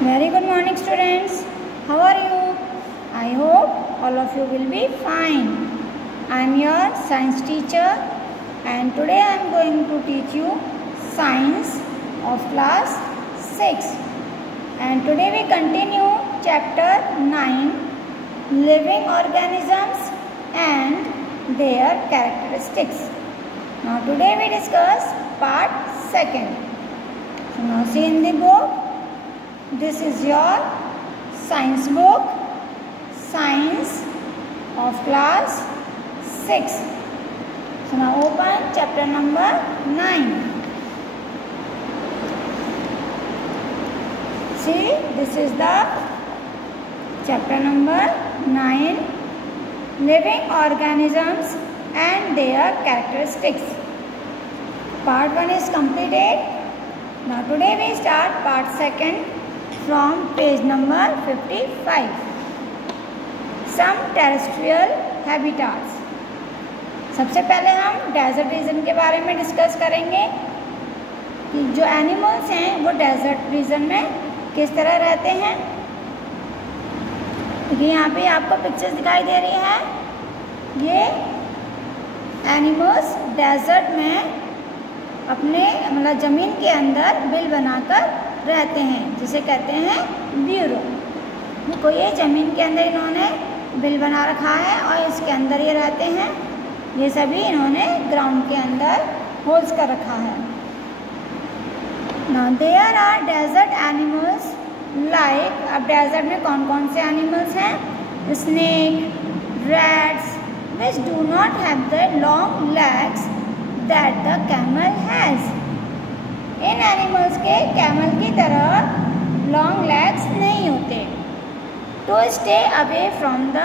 Very good morning, students. How are you? I hope all of you will be fine. I am your science teacher and today I am going to teach you science of class 6. And today we continue chapter 9, living organisms and their characteristics. Now today we discuss part 2nd. So now see in the book. This is your science book, science of class 6. So now open chapter number 9. See, this is the chapter number 9, living organisms and their characteristics. Part 1 is completed. Now today we start part 2nd. From page number 55. Some terrestrial habitats. सबसे पहले हम desert region के बारे में discuss करेंगे कि जो animals हैं वो डेजर्ट रीजन में किस तरह रहते हैं। देखिए यहाँ पे आपको पिक्चर्स दिखाई दे रही है। ये एनिमल्स डेजर्ट में अपने मतलब ज़मीन के अंदर बिल बनाकर रहते हैं, जिसे कहते हैं ब्यूरो। देखो ये ज़मीन के अंदर इन्होंने बिल बना रखा है और इसके अंदर ये रहते हैं। ये सभी इन्होंने ग्राउंड के अंदर होल्स कर रखा है। Now there are desert animals like, अब डेजर्ट में कौन कौन से एनिमल्स हैं? Snake, rats which do not have the long legs that the camel has. इन एनिमल्स के कैमल की तरह लॉन्ग लेग्स नहीं होते। To stay away from the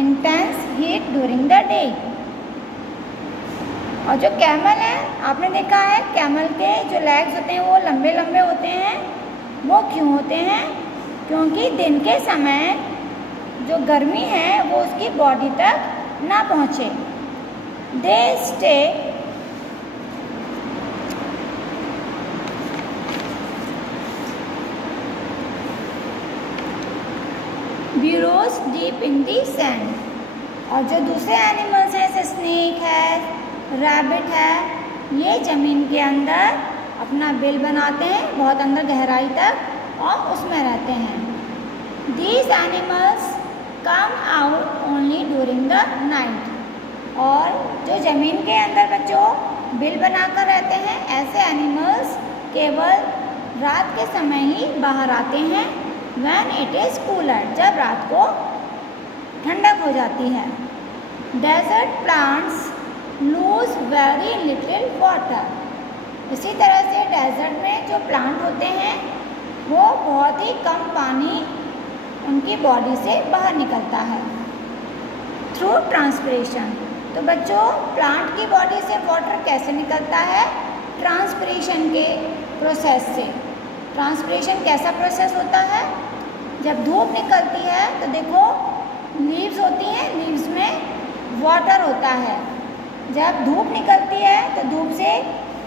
intense heat during the day. और जो कैमल है, आपने देखा है कैमल के जो लेग्स होते हैं वो लंबे लंबे होते हैं। वो क्यों होते हैं? क्योंकि दिन के समय जो गर्मी है वो उसकी बॉडी तक ना पहुँचे। They stay burrows deep in the sand। और जो दूसरे एनिमल्स हैं जैसे स्नेक है, रैबिट है, ये ज़मीन के अंदर अपना बिल बनाते हैं बहुत अंदर गहराई तक और उसमें रहते हैं। These animals come out only during the night। और जो ज़मीन के अंदर बच्चों बिल बनाकर रहते हैं, ऐसे एनिमल्स केवल रात के समय ही बाहर आते हैं। When it is cooler, जब रात को ठंडक हो जाती है। Desert plants lose very little water। इसी तरह से डेजर्ट में जो प्लांट होते हैं वो बहुत ही कम पानी उनकी बॉडी से बाहर निकलता है। Through transpiration. तो बच्चों प्लांट की बॉडी से वाटर कैसे निकलता है? ट्रांसपिरेशन के प्रोसेस से। ट्रांसपिरेशन कैसा प्रोसेस होता है? जब धूप निकलती है तो देखो लीव्स होती हैं, लीव्स में वाटर होता है। जब धूप निकलती है तो धूप से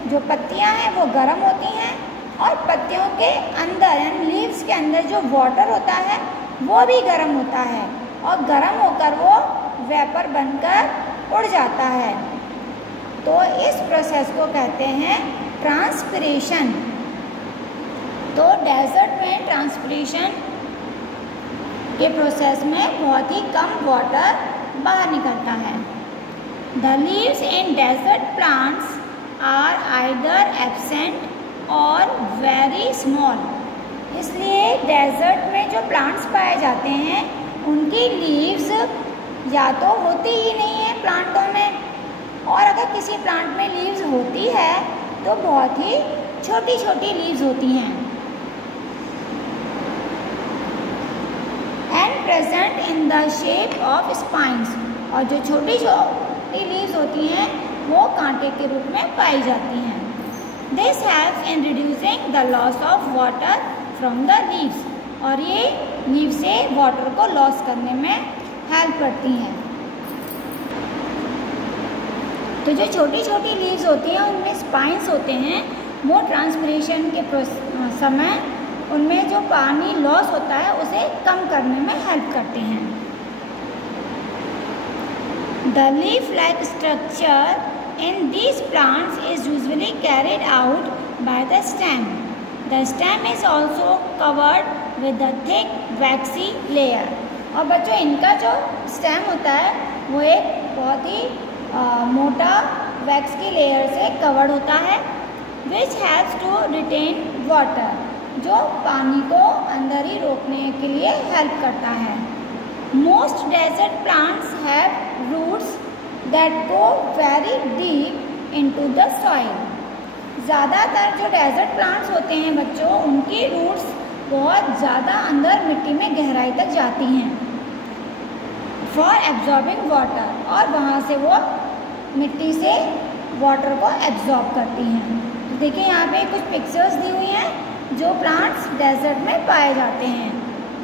जो पत्तियां हैं वो गर्म होती हैं और पत्तियों के अंदर यानी लीव्स के अंदर जो वाटर होता है वो भी गर्म होता है और गर्म होकर वो वेपर बनकर उड़ जाता है। तो इस प्रोसेस को कहते हैं ट्रांसपिरेशन। तो डेजर्ट में ट्रांसपिरेशन के प्रोसेस में बहुत ही कम वाटर बाहर निकलता है। The leaves in desert plants are either absent और वेरी स्मॉल। इसलिए डेजर्ट में जो प्लांट्स पाए जाते हैं उनकी लीव्स या तो होती ही नहीं है प्लांटों में, और अगर किसी प्लांट में लीव्स होती है तो बहुत ही छोटी छोटी लीव्स होती हैं। Present in the shape of spines. और जो छोटी छोटी लीव्स होती हैं वो कांटे के रूप में पाई जाती हैं। This helps in reducing the loss of water from the leaves. और ये लीव से वाटर को लॉस करने में हेल्प करती हैं। तो जो छोटी छोटी लीव्स होती हैं उनमें स्पाइंस होते हैं, वो ट्रांसपिरेशन के समय उनमें जो पानी लॉस होता है उसे कम करने में हेल्प करते हैं। The leaf-like structure in these plants is usually carried out by the stem. The stem is also covered with a thick waxy layer. और बच्चों इनका जो स्टेम होता है वो एक बहुत ही मोटा वैक्स की लेयर से कवर्ड होता है, which helps to retain water, जो पानी को अंदर ही रोकने के लिए हेल्प करता है। Most desert plants have roots that go very deep into the soil. ज़्यादातर जो डेजर्ट प्लांट्स होते हैं बच्चों, उनकी रूट्स बहुत ज़्यादा अंदर मिट्टी में गहराई तक जाती हैं फॉर एब्जॉर्बिंग वाटर, और वहाँ से वो मिट्टी से वाटर को एब्जॉर्ब करती हैं। तो देखिए यहाँ पे कुछ पिक्चर्स दी हुई हैं जो प्लांट्स डेजर्ट में पाए जाते हैं।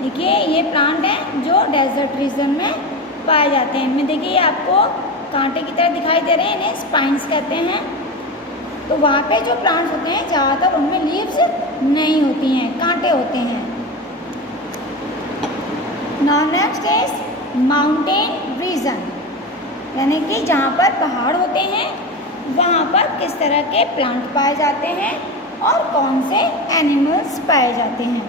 देखिए ये प्लांट हैं जो डेजर्ट रीजन में पाए जाते हैं। इनमें देखिए ये आपको कांटे की तरह दिखाई दे रहे हैं, इन्हें स्पाइन्स कहते हैं। तो वहाँ पे जो प्लांट्स होते हैं ज़्यादातर उनमें लीव्स नहीं होती हैं, कांटे होते हैं। Now next is mountain region, यानी कि जहाँ पर पहाड़ होते हैं वहाँ पर किस तरह के प्लांट पाए जाते हैं और कौन से एनिमल्स पाए जाते हैं,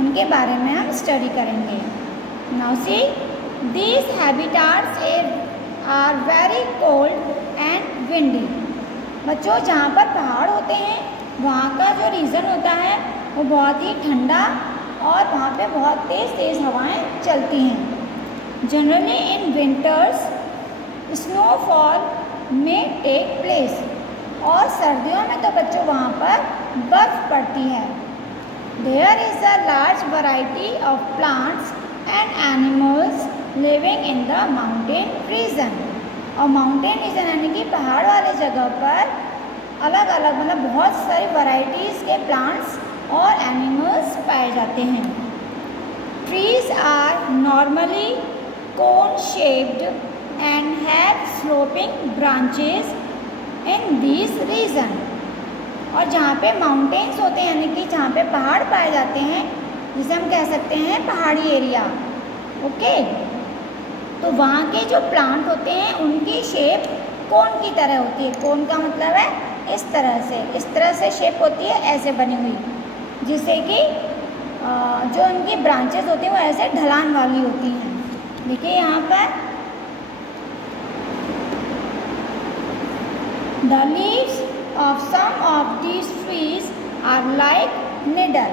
उनके बारे में हम स्टडी करेंगे। Now see these habitats are very cold and windy. बच्चों जहाँ पर पहाड़ होते हैं वहाँ का जो रीज़न होता है वो बहुत ही ठंडा और वहाँ पे बहुत तेज़ हवाएं चलती हैं। जनरली इन विंटर्स स्नोफॉल में टेक प्लेस, और सर्दियों में तो बच्चों वहाँ पर बर्फ़ पड़ती है। There is a large variety of plants and animals living in the mountain region. और माउंटेन रीजन यानी कि पहाड़ वाले जगह पर अलग अलग मतलब बहुत सारी वैरायटीज़ के प्लांट्स और एनिमल्स पाए जाते हैं। Trees are normally cone shaped and have sloping branches in this region. और जहाँ पे माउंटेन्स होते हैं यानी कि जहाँ पे पहाड़ पाए जाते हैं, जिसे हम कह सकते हैं पहाड़ी एरिया, ओके, तो वहाँ के जो प्लांट होते हैं उनकी शेप कोन की तरह होती है। कोन का मतलब है इस तरह से शेप होती है, ऐसे बनी हुई, जिससे कि जो उनकी ब्रांचेस होती हैं वो ऐसे ढलान वाली होती हैं। देखिए यहाँ पर the leaves of some of these trees are like needle.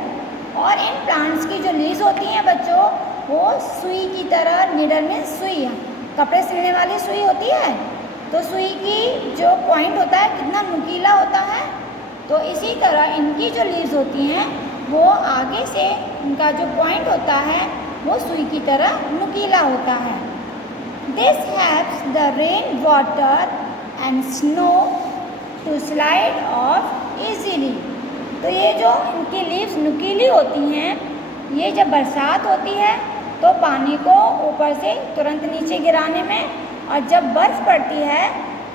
और इन प्लांट्स की जो लीव्स होती हैं बच्चों वो सुई की तरह, निडल में सुई, कपड़े सिलने वाली सुई होती है, तो सुई की जो पॉइंट होता है कितना नुकीला होता है, तो इसी तरह इनकी जो लीव्स होती हैं वो आगे से उनका जो पॉइंट होता है वो सुई की तरह नुकीला होता है। This helps the rain water and snow to slide off easily. तो ये जो इनकी लीव्स नुकीली होती हैं, ये जब बरसात होती है तो पानी को ऊपर से तुरंत नीचे गिराने में, और जब बर्फ़ पड़ती है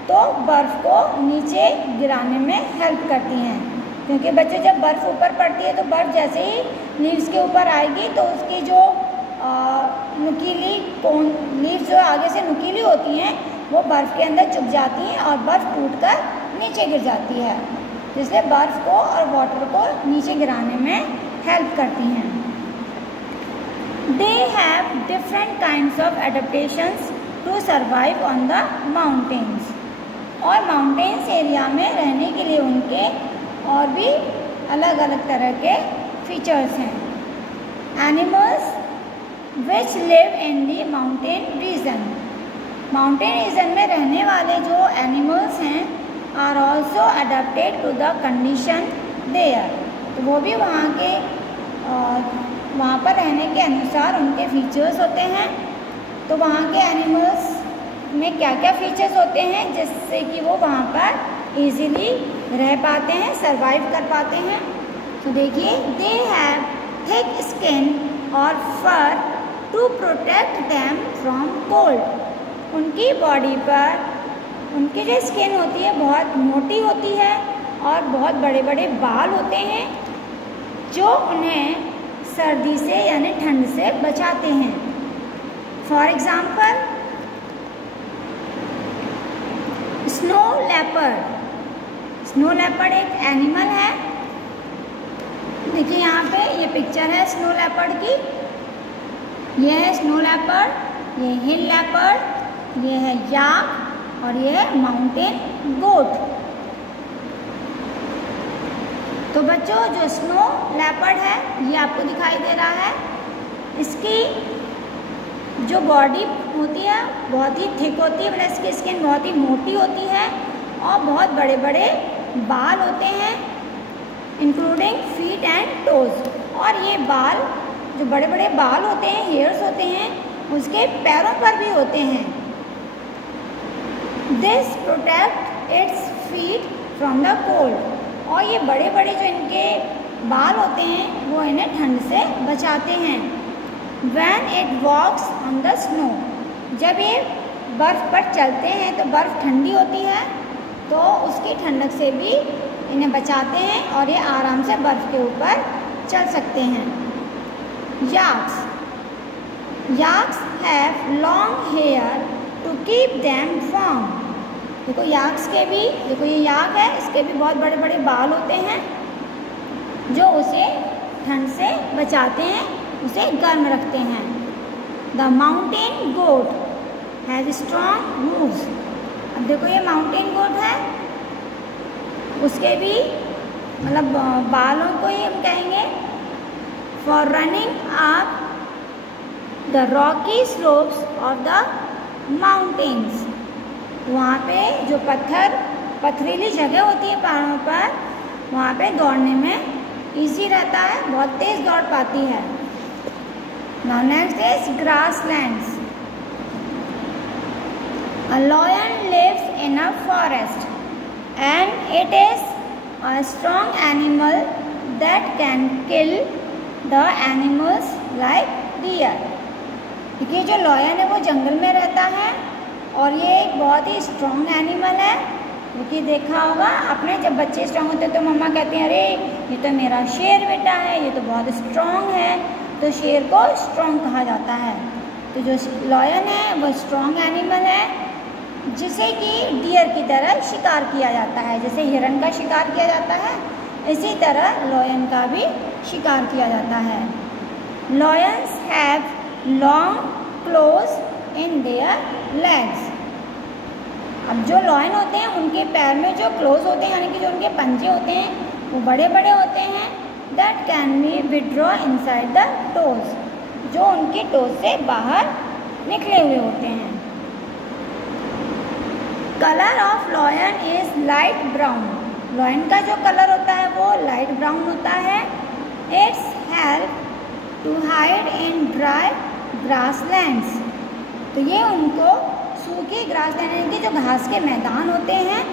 तो बर्फ़ को नीचे गिराने में हेल्प करती हैं। क्योंकि बच्चों जब बर्फ़ ऊपर पड़ती है तो बर्फ़ जैसे ही लीव्स के ऊपर आएगी तो उसकी जो नुकीली लीव्स जो आगे से नुकीली होती हैं वो बर्फ़ के अंदर चुभ जाती हैं और बर्फ़ टूटकर नीचे गिर जाती है, जिससे बर्फ़ को और वाटर को नीचे गिराने में हेल्प करती हैं। They have different kinds of adaptations to survive on the mountains. और माउंटेन्स एरिया में रहने के लिए उनके और भी अलग अलग तरह के फीचर्स हैं। Animals which live in the mountain region. Mountain region में रहने वाले जो एनिमल्स हैं are also adapted to the condition there. तो वो भी वहाँ पर रहने के अनुसार उनके फीचर्स होते हैं। तो वहाँ के एनिमल्स में क्या क्या फीचर्स होते हैं जिससे कि वो वहाँ पर इजीली रह पाते हैं, सरवाइव कर पाते हैं। तो देखिए दे हैव थिक स्किन और fur to protect them from cold. उनकी बॉडी पर उनकी जो स्किन होती है बहुत मोटी होती है और बहुत बड़े बड़े बाल होते हैं जो उन्हें सर्दी से यानी ठंड से बचाते हैं। For example snow leopard. Snow leopard एक एनिमल है। देखिए यहाँ पे ये पिक्चर है स्नो लेपर्ड की। ये है स्नो लेपर्ड, ये हिल लेपर्ड, ये है याक और ये है माउंटेन गोट। तो बच्चों जो स्नो लेपर्ड है ये आपको दिखाई दे रहा है। इसकी जो बॉडी होती है बहुत ही थिक होती है, मतलब इसकी स्किन बहुत ही मोटी होती है और बहुत बड़े बड़े बाल होते हैं इंक्लूडिंग फीट एंड टोज। और ये बाल जो बड़े बड़े बाल होते हैं, हेयर्स होते हैं, उसके पैरों पर भी होते हैं। This protect its feet from the cold. और ये बड़े बड़े जो इनके बाल होते हैं वो इन्हें ठंड से बचाते हैं। When it walks on the snow, जब ये बर्फ़ पर चलते हैं तो बर्फ़ ठंडी होती है तो उसकी ठंडक से भी इन्हें बचाते हैं और ये आराम से बर्फ़ के ऊपर चल सकते हैं। Yaks have long hair to keep them warm. देखो याक्स के भी, देखो ये याक है, इसके भी बहुत बड़े बड़े बाल होते हैं जो उसे ठंड से बचाते हैं, उसे गर्म रखते हैं। The mountain goat has strong hooves. अब देखो ये माउंटेन गोट है, उसके भी मतलब बालों को ही हम कहेंगे। For running up the Rocky slopes of the mountains. वहाँ पे जो पथरीली जगह होती है पहाड़ों पर, वहाँ पे दौड़ने में इजी रहता है, बहुत तेज़ दौड़ पाती है। Now next is grasslands. A lion lives in a forest and it is a strong animal that can kill the animals like deer. देखिए जो लॉयन है वो जंगल में रहता है और ये एक बहुत ही स्ट्रॉन्ग एनिमल है। क्योंकि देखा होगा आपने, जब बच्चे स्ट्रॉन्ग होते हैं तो मम्मा कहते हैं अरे ये तो मेरा शेर बेटा है, ये तो बहुत स्ट्रॉन्ग है, तो शेर को स्ट्रॉन्ग कहा जाता है। तो जो लॉयन है वो स्ट्रॉन्ग एनिमल है जिसे कि डियर की तरह शिकार किया जाता है। जैसे हिरन का शिकार किया जाता है, इसी तरह लॉयन का भी शिकार किया जाता है। Lions have long close in their legs. अब जो लॉयन होते हैं उनके पैर में जो क्लोज होते हैं यानी कि जो उनके पंजे होते हैं वो बड़े बड़े होते हैं। That can be withdraw inside the toes, जो उनके टोज से बाहर निकले हुए होते हैं। Colour of lion is light brown. Lion का जो कलर होता है वो लाइट ब्राउन होता है। It's help to hide in dry grasslands. तो ये उनको सूखे ग्रासलैंड यानी कि जो घास के मैदान होते हैं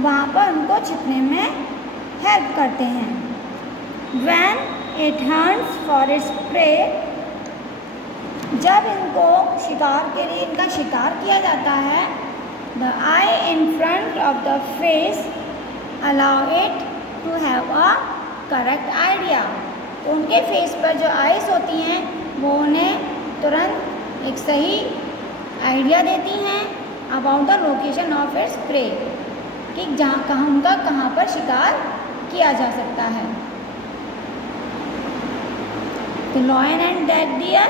वहाँ पर उनको छिपने में हेल्प करते हैं। When it hunts for its prey, जब इनको शिकार के लिए इनका शिकार किया जाता है, the eye in front of the face allow it to have a correct idea। तो उनके फेस पर जो आइज होती हैं वो उन्हें तुरंत एक सही आइडिया देती हैं about the location of its prey, कि कहाँ पर शिकार किया जा सकता है। The lion and that deer,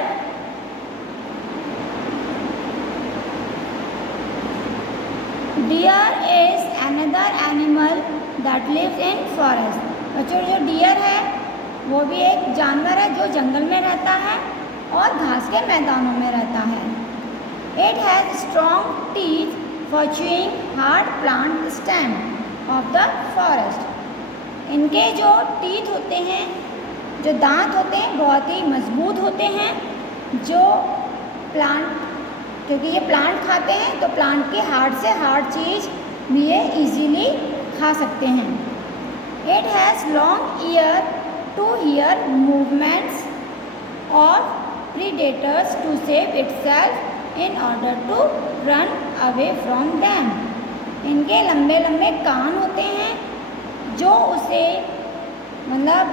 deer is another animal that lives in forest। बच्चों जो डियर है वो भी एक जानवर है जो जंगल में रहता है और घास के मैदानों में रहता है। It has strong teeth for chewing hard plant stem of the forest। इनके जो टीथ होते हैं, जो दांत होते हैं बहुत ही मजबूत होते हैं, जो प्लांट, क्योंकि ये प्लांट खाते हैं तो प्लांट की हार्ड से हार्ड चीज़ भी ये इजीली खा सकते हैं। It has long ear to hear movements of predators to save itself in order to run away from them. इनके लंबे लंबे कान होते हैं जो उसे मतलब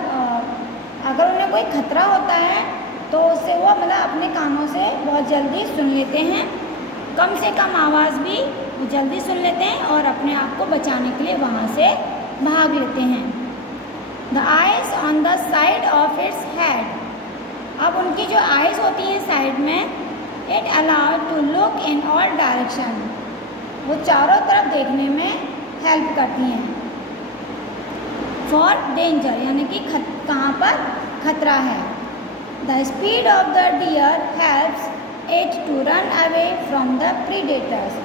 अगर उन्हें कोई खतरा होता है तो उससे वो मतलब अपने कानों से बहुत जल्दी सुन लेते हैं, कम से कम आवाज़ भी वो जल्दी सुन लेते हैं और अपने आप को बचाने के लिए वहाँ से भाग लेते हैं। The eyes on the side of its head, अब उनकी जो आइज़ होती हैं साइड में, it allowed to look in all direction, वो चारों तरफ देखने में हेल्प करती हैं। फॉर डेंजर, यानी कि कहाँ पर खतरा है। The speed of the deer helps it to run away from the predators,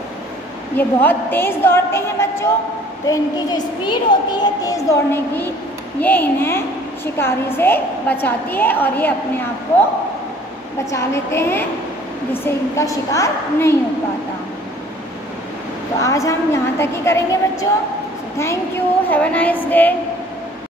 ये बहुत तेज़ दौड़ते हैं बच्चों, तो इनकी जो स्पीड होती है तेज़ दौड़ने की, ये इन्हें शिकारी से बचाती है और ये अपने आप को बचा लेते हैं जिससे इनका शिकार नहीं हो पाता। तो आज हम यहाँ तक ही करेंगे बच्चों। Thank you, have a nice day.